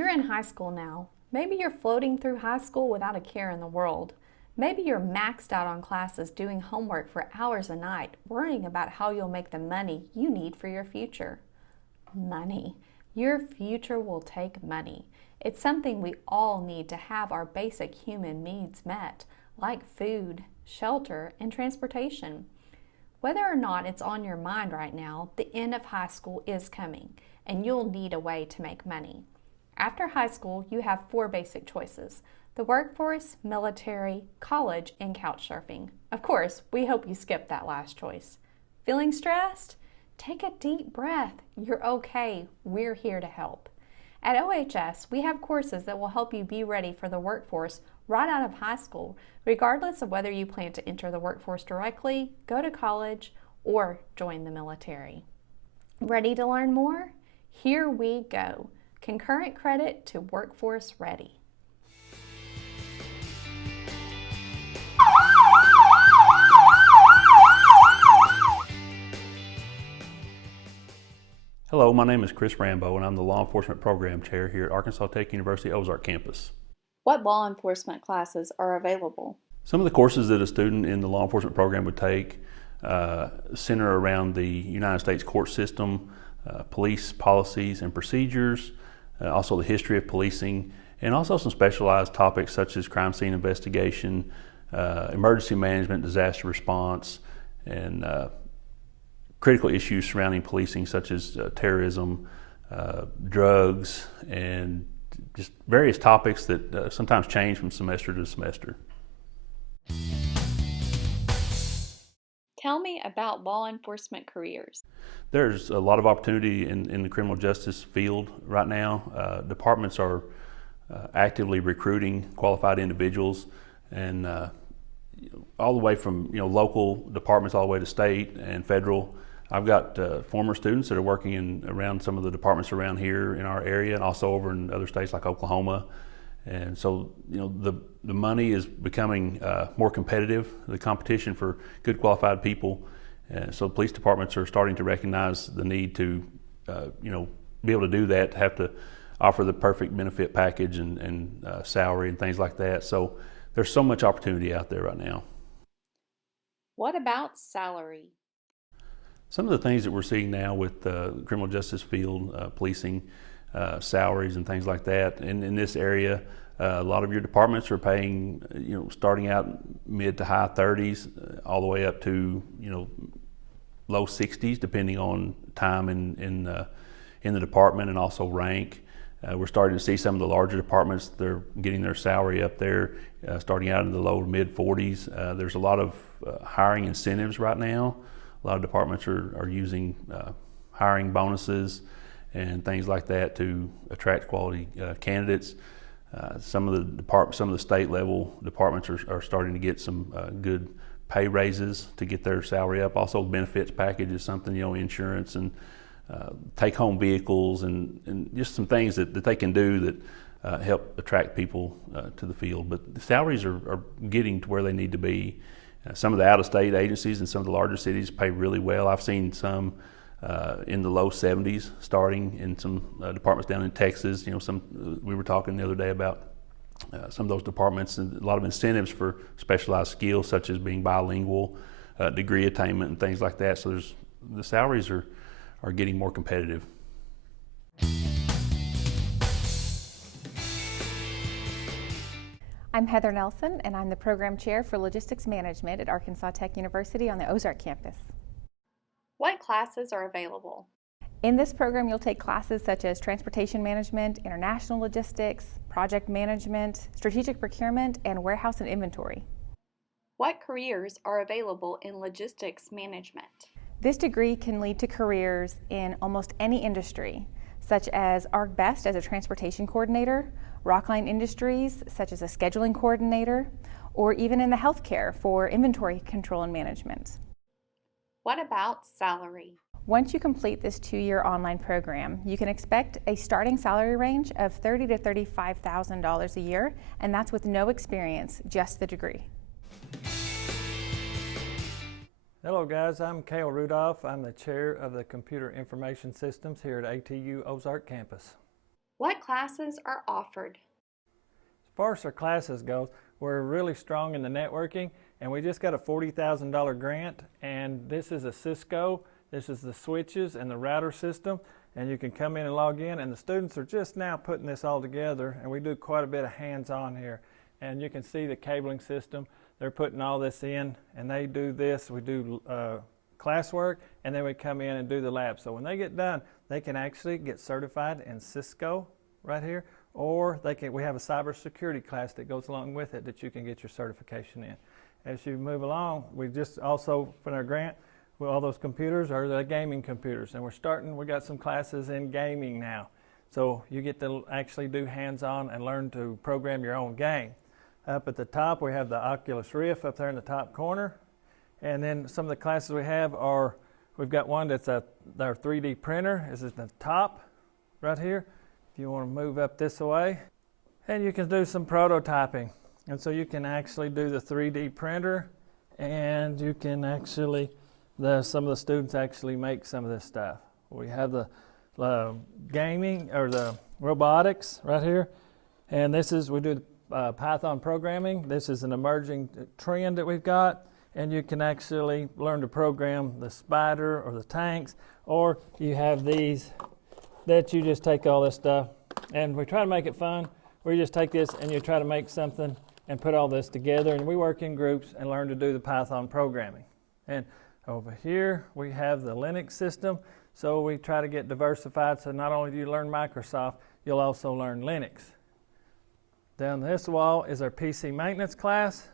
You're in high school now. Maybe you're floating through high school without a care in the world. Maybe you're maxed out on classes doing homework for hours a night, worrying about how you'll make the money you need for your future. Money. Your future will take money. It's something we all need to have our basic human needs met, like food, shelter, and transportation. Whether or not it's on your mind right now, the end of high school is coming, and you'll need a way to make money. After high school, you have 4 basic choices: the workforce, military, college, and couch surfing. Of course, we hope you skip that last choice. Feeling stressed? Take a deep breath. You're okay. We're here to help. At OHS, we have courses that will help you be ready for the workforce right out of high school, regardless of whether you plan to enter the workforce directly, go to college, or join the military. Ready to learn more? Here we go. Concurrent credit to workforce ready. Hello, my name is Chris Rambo, and I'm the Law Enforcement Program Chair here at Arkansas Tech University Ozark campus. What law enforcement classes are available? Some of the courses that a student in the law enforcement program would take center around the United States court system, police policies and procedures, also the history of policing, and also some specialized topics such as crime scene investigation, emergency management, disaster response, and critical issues surrounding policing such as terrorism, drugs, and just various topics that sometimes change from semester to semester. Tell me about law enforcement careers. There's a lot of opportunity in the criminal justice field right now. Departments are actively recruiting qualified individuals, and all the way from local departments all the way to state and federal. I've got former students that are working around some of the departments around here in our area, and also over in other states like Oklahoma. And so, the money is becoming more competitive. The competition for good qualified people. So police departments are starting to recognize the need to, be able to do that, to have to offer the perfect benefit package and salary and things like that. So there's so much opportunity out there right now. What about salary? Some of the things that we're seeing now with the criminal justice field, policing, salaries and things like that. In this area, a lot of your departments are paying, starting out mid to high 30s, all the way up to, low 60s, depending on time in the department and also rank. We're starting to see some of the larger departments, they're getting their salary up there, starting out in the low to mid 40s. There's a lot of hiring incentives right now. A lot of departments are using hiring bonuses and things like that to attract quality candidates. Some of the state level departments are starting to get some good pay raises to get their salary up. Also, benefits package is something, insurance and take home vehicles and just some things that they can do that help attract people to the field. But the salaries are getting to where they need to be. Some of the out-of-state agencies and some of the larger cities pay really well. I've seen some in the low 70s starting in some departments down in Texas. We were talking the other day about some of those departments and a lot of incentives for specialized skills such as being bilingual, degree attainment and things like that. So the salaries are getting more competitive. I'm Heather Nelson, and I'm the Program Chair for Logistics Management at Arkansas Tech University on the Ozark campus. What classes are available? In this program, you'll take classes such as Transportation Management, International Logistics, Project Management, Strategic Procurement, and Warehouse and Inventory. What careers are available in logistics management? This degree can lead to careers in almost any industry, such as ArcBest as a transportation coordinator, Rockline Industries, such as a scheduling coordinator, or even in the healthcare for inventory control and management. What about salary? Once you complete this 2-year online program, you can expect a starting salary range of $30,000 to $35,000 a year, and that's with no experience, just the degree. Hello guys, I'm Cale Rudolph. I'm the chair of the Computer Information Systems here at ATU Ozark campus. What classes are offered? As far as our classes goes, we're really strong in the networking, and we just got a $40,000 grant, and this is a Cisco. This is the switches and the router system, and you can come in and log in, and the students are just now putting this all together, and we do quite a bit of hands-on here. And you can see the cabling system. They're putting all this in, and they do this. We do classwork, and then we come in and do the lab. So when they get done, they can actually get certified in Cisco right here, or we have a cybersecurity class that goes along with it that you can get your certification in. As you move along, we just also, for our grant, all those computers are the gaming computers, and we got some classes in gaming now. So you get to actually do hands-on and learn to program your own game. Up at the top, we have the Oculus Rift up there in the top corner. And then some of the classes we have are, we've got one that's our 3D printer is at the top right here. If you want to move up this way. And you can do some prototyping. And so you can actually do the 3D printer, and you can actually, some of the students actually make some of this stuff. We have the gaming, or the robotics right here. And we do Python programming. This is an emerging trend that we've got. And you can actually learn to program the spider or the tanks, or you have these that you just take all this stuff, and we try to make it fun, where you just take this and you try to make something and put all this together, and we work in groups and learn to do the Python programming. And over here we have the Linux system, so we try to get diversified, so not only do you learn Microsoft, you'll also learn Linux. Down this wall is our PC maintenance class.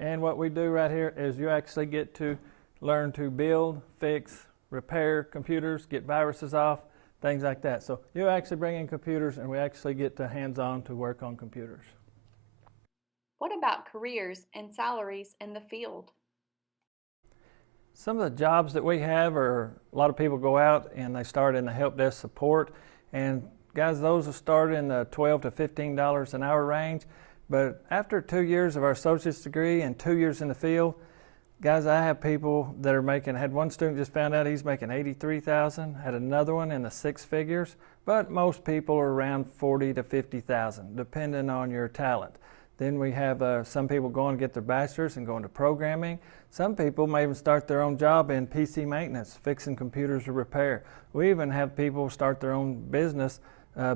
And what we do right here is you actually get to learn to build, fix, repair computers, get viruses off, things like that. So you actually bring in computers, and we actually get to hands-on to work on computers. What about careers and salaries in the field? Some of the jobs that we have are, a lot of people go out and they start in the help desk support. And guys, those will start in the $12 to $15 an hour range. But after 2 years of our associate's degree and 2 years in the field, guys, I have people that are had one student just found out he's making $83,000, had another one in the six figures, but most people are around $40,000 to $50,000, depending on your talent. Then we have some people go and get their bachelor's and go into programming. Some people may even start their own job in PC maintenance, fixing computers or repair. We even have people start their own business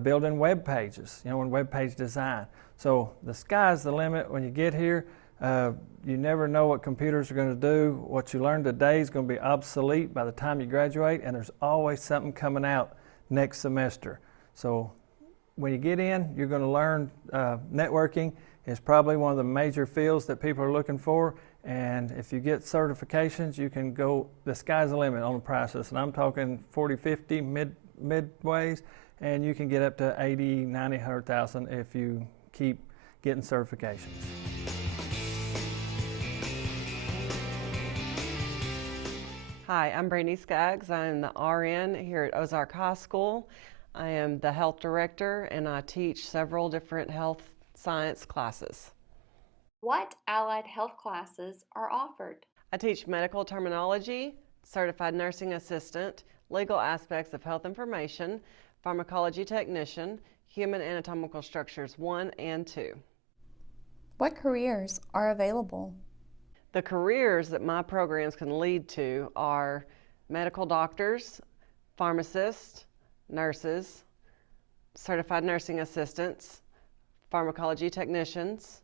building web pages, in web page design. So the sky's the limit when you get here. You never know what computers are going to do. What you learn today is going to be obsolete by the time you graduate, and there's always something coming out next semester. So when you get in, you're going to learn networking is probably one of the major fields that people are looking for. And if you get certifications, you can go, the sky's the limit on the prices. And I'm talking 40, 50 midways, and you can get up to 80, 90, 100,000 if you keep getting certifications. Hi, I'm Brandy Skaggs. I'm the RN here at Ozark High School. I am the health director, and I teach several different health science classes. What allied health classes are offered? I teach medical terminology, certified nursing assistant, legal aspects of health information, pharmacology technician, human anatomical structures 1 and 2. What careers are available? The careers that my programs can lead to are medical doctors, pharmacists, nurses, certified nursing assistants, pharmacology technicians.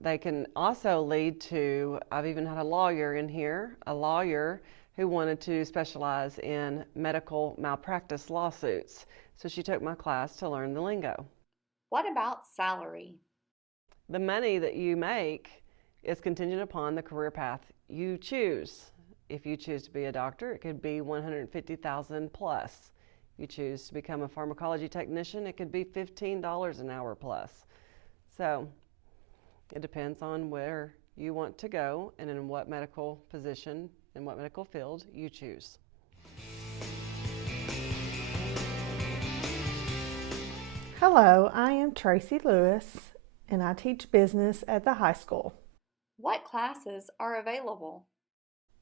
They can also lead to, I've even had a lawyer in here, a lawyer who wanted to specialize in medical malpractice lawsuits. So she took my class to learn the lingo. What about salary? The money that you make is contingent upon the career path you choose. If you choose to be a doctor, it could be $150,000 plus. If you choose to become a pharmacology technician, it could be $15 an hour plus. So it depends on where you want to go and in what medical position and what medical field you choose. Hello, I am Tracy Lewis, and I teach business at the high school. What classes are available?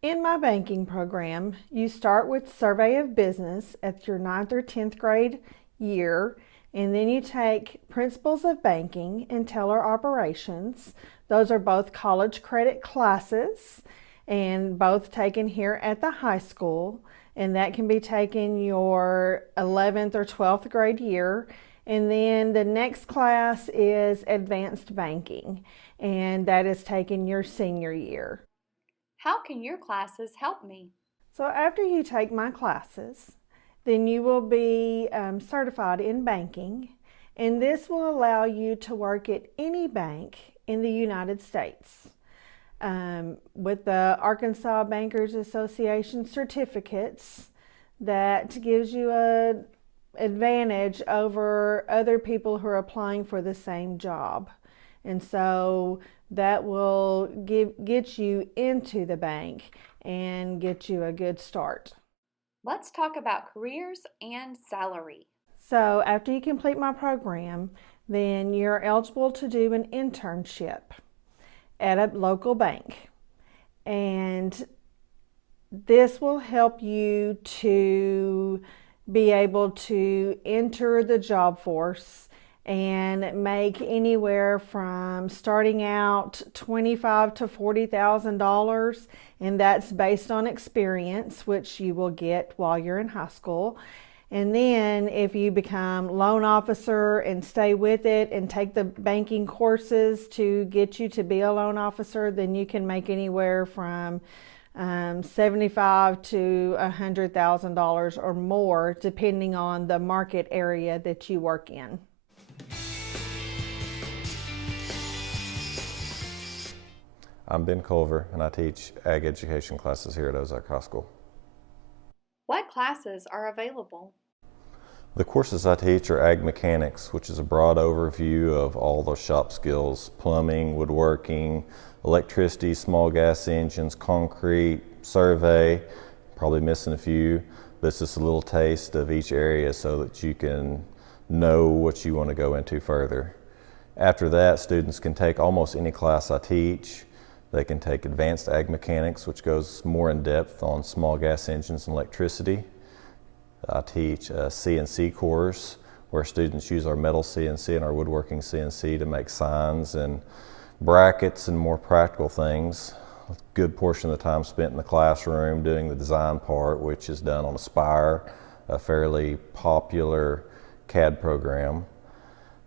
In my banking program, you start with Survey of Business at your 9th or 10th grade year, and then you take Principles of Banking and Teller Operations. Those are both college credit classes and both taken here at the high school, and that can be taken your 11th or 12th grade year. And then the next class is Advanced Banking, and that is taken your senior year. How can your classes help me? So after you take my classes, then you will be certified in banking, and this will allow you to work at any bank in the United States. With the Arkansas Bankers Association certificates, that gives you an advantage over other people who are applying for the same job. And so that will get you into the bank and get you a good start. Let's talk about careers and salary. So after you complete my program, then you're eligible to do an internship at a local bank. And this will help you to be able to enter the job force and make anywhere from starting out $25,000 to $40,000, and that's based on experience, which you will get while you're in high school. And then if you become loan officer and stay with it and take the banking courses to get you to be a loan officer, then you can make anywhere from $75,000 to $100,000 or more, depending on the market area that you work in. I'm Ben Culver, and I teach ag education classes here at Ozark High School. What classes are available? The courses I teach are ag mechanics, which is a broad overview of all the shop skills: plumbing, woodworking, electricity, small gas engines, concrete, survey, probably missing a few, but it's just a little taste of each area so that you can know what you want to go into further. After that, students can take almost any class I teach. They can take advanced ag mechanics, which goes more in depth on small gas engines and electricity. I teach a CNC course where students use our metal CNC and our woodworking CNC to make signs and brackets and more practical things. A good portion of the time spent in the classroom doing the design part, which is done on Aspire, a fairly popular CAD program.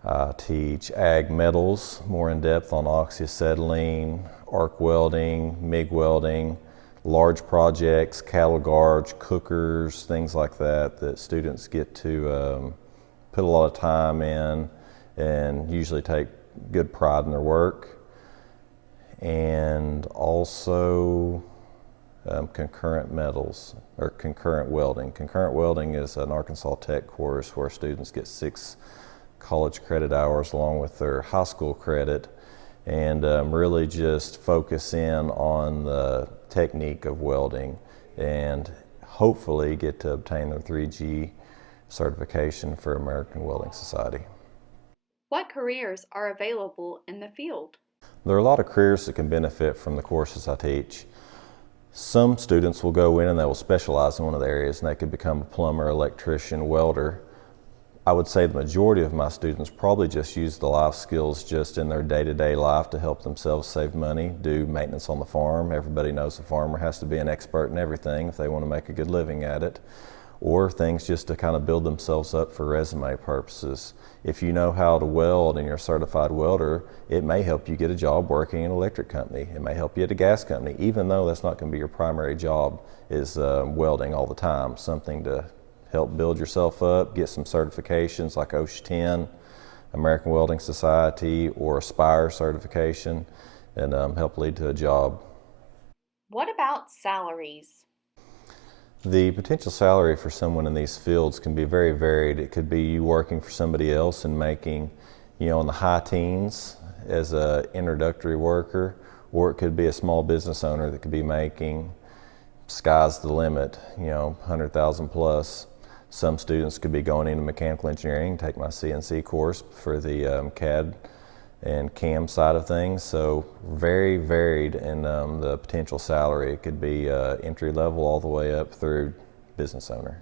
I teach ag metals, more in depth on oxyacetylene, arc welding, MIG welding, large projects, cattle guards, cookers, things like that, that students get to put a lot of time in and usually take good pride in their work. And also concurrent metals, or concurrent welding. Concurrent welding is an Arkansas Tech course where students get 6 college credit hours along with their high school credit, and really just focus in on the technique of welding and hopefully get to obtain their 3G certification for American Welding Society. What careers are available in the field? There are a lot of careers that can benefit from the courses I teach. Some students will go in and they will specialize in one of the areas, and they could become a plumber, electrician, welder. I would say the majority of my students probably just use the life skills just in their day-to-day life to help themselves save money, do maintenance on the farm. Everybody knows a farmer has to be an expert in everything if they want to make a good living at it, or things just to kind of build themselves up for resume purposes. If you know how to weld and you're a certified welder, it may help you get a job working in an electric company. It may help you at a gas company, even though that's not going to be your primary job, is welding all the time. Something to help build yourself up, get some certifications like OSHA 10, American Welding Society, or Aspire certification, and help lead to a job. What about salaries? The potential salary for someone in these fields can be very varied. It could be you working for somebody else and making, in the high teens as an introductory worker, or it could be a small business owner that could be making, sky's the limit, 100,000 plus. Some students could be going into mechanical engineering, take my CNC course for the CAD and CAM side of things. So very varied in the potential salary. It could be entry level all the way up through business owner.